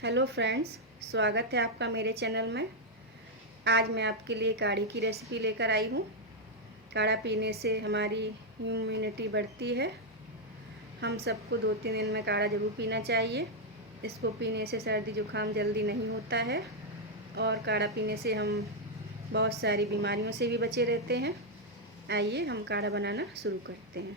Hello friends, स्वागत है आपका मेरे चैनल में। आज मैं आपके लिए काढ़ी की रेसिपी लेकर आई हूँ। काढ़ा पीने से हमारी इम्यूनिटी बढ़ती है। हम सबको 2-3 दिन में काढ़ा ज़रूर पीना चाहिए। इसको पीने से सर्दी जुकाम जल्दी नहीं होता है और काढ़ा पीने से हम बहुत सारी बीमारियों से भी बचे रहते हैं। आइए हम काढ़ा बनाना शुरू करते हैं।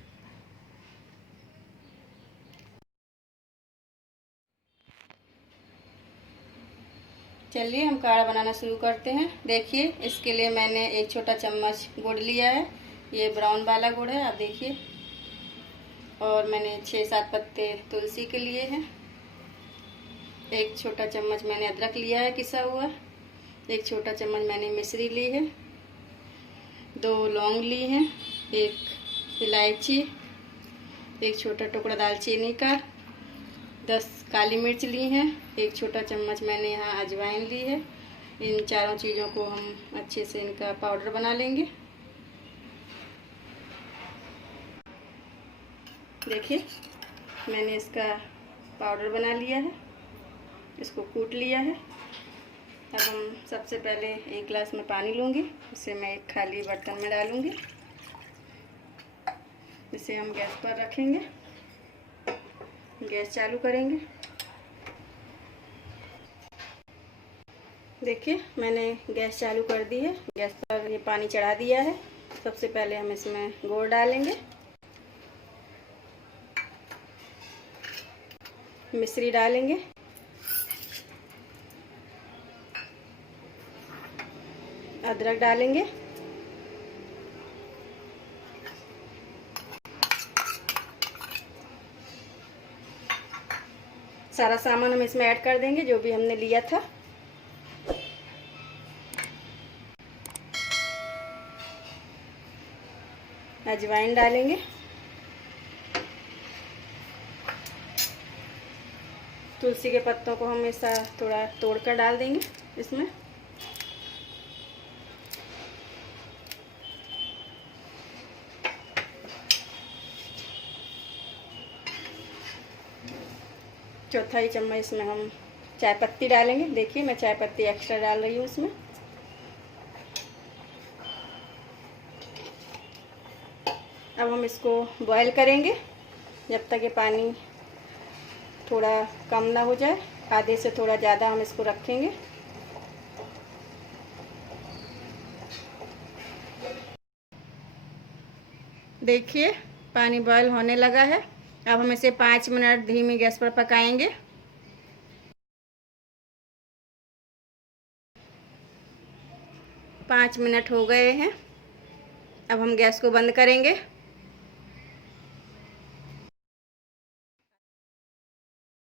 चलिए हम काढ़ा बनाना शुरू करते हैं। देखिए, इसके लिए मैंने एक छोटा चम्मच गुड़ लिया है। ये ब्राउन वाला गुड़ है, आप देखिए। और मैंने 6-7 पत्ते तुलसी के लिए हैं। एक छोटा चम्मच मैंने अदरक लिया है किसा हुआ। एक छोटा चम्मच मैंने मिश्री ली है। 2 लौंग ली हैं। एक इलायची, एक छोटा टुकड़ा दालचीनी का, 10 काली मिर्च ली हैं। एक छोटा चम्मच मैंने यहाँ अजवाइन ली है। इन चारों चीज़ों को हम अच्छे से इनका पाउडर बना लेंगे। देखिए, मैंने इसका पाउडर बना लिया है, इसको कूट लिया है। अब हम सबसे पहले एक गिलास में पानी लूँगी, इसे मैं एक खाली बर्तन में डालूँगी। इसे हम गैस पर रखेंगे, गैस चालू करेंगे। देखिए, मैंने गैस चालू कर दी है। गैस पर ये पानी चढ़ा दिया है। सबसे पहले हम इसमें गुड़ डालेंगे, मिश्री डालेंगे, अदरक डालेंगे, सारा सामान हम इसमें ऐड कर देंगे जो भी हमने लिया था। अजवाइन डालेंगे, तुलसी के पत्तों को हम ऐसा थोड़ा तोड़कर डाल देंगे इसमें। चौथाई चम्मच इसमें हम चाय पत्ती डालेंगे। देखिए, मैं चाय पत्ती एक्स्ट्रा डाल रही हूँ इसमें। अब हम इसको बॉईल करेंगे जब तक ये पानी थोड़ा कम ना हो जाए। आधे से थोड़ा ज़्यादा हम इसको रखेंगे। देखिए, पानी बॉईल होने लगा है। अब हम इसे 5 मिनट धीमी गैस पर पकाएंगे। पाँच मिनट हो गए हैं। अब हम गैस को बंद करेंगे।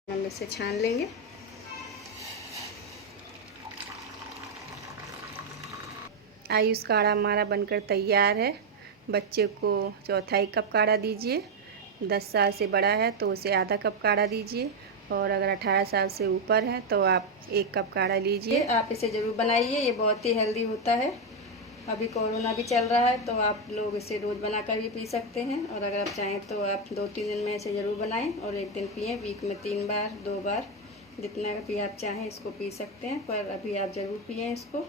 हम इसे छान लेंगे। आयुष काढ़ा हमारा बनकर तैयार है। बच्चे को चौथाई कप काढ़ा दीजिए। 10 साल से बड़ा है तो उसे आधा कप काढ़ा दीजिए, और अगर 18 साल से ऊपर है तो आप 1 कप काढ़ा लीजिए। आप इसे ज़रूर बनाइए, ये बहुत ही हेल्दी होता है। अभी कोरोना भी चल रहा है तो आप लोग इसे रोज़ बनाकर भी पी सकते हैं, और अगर आप चाहें तो आप 2-3 दिन में इसे ज़रूर बनाएं और एक दिन पिएं। वीक में 3 बार 2 बार जितना भी आप चाहें इसको पी सकते हैं, पर अभी आप ज़रूर पिएं इसको।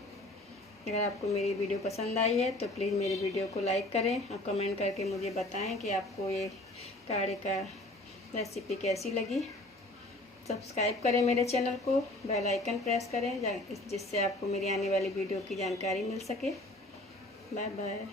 अगर आपको मेरी वीडियो पसंद आई है तो प्लीज़ मेरी वीडियो को लाइक करें और कमेंट करके मुझे बताएं कि आपको ये काढ़े का रेसिपी कैसी लगी। सब्सक्राइब करें मेरे चैनल को, बेल आइकन प्रेस करें जिससे आपको मेरी आने वाली वीडियो की जानकारी मिल सके। Bye bye.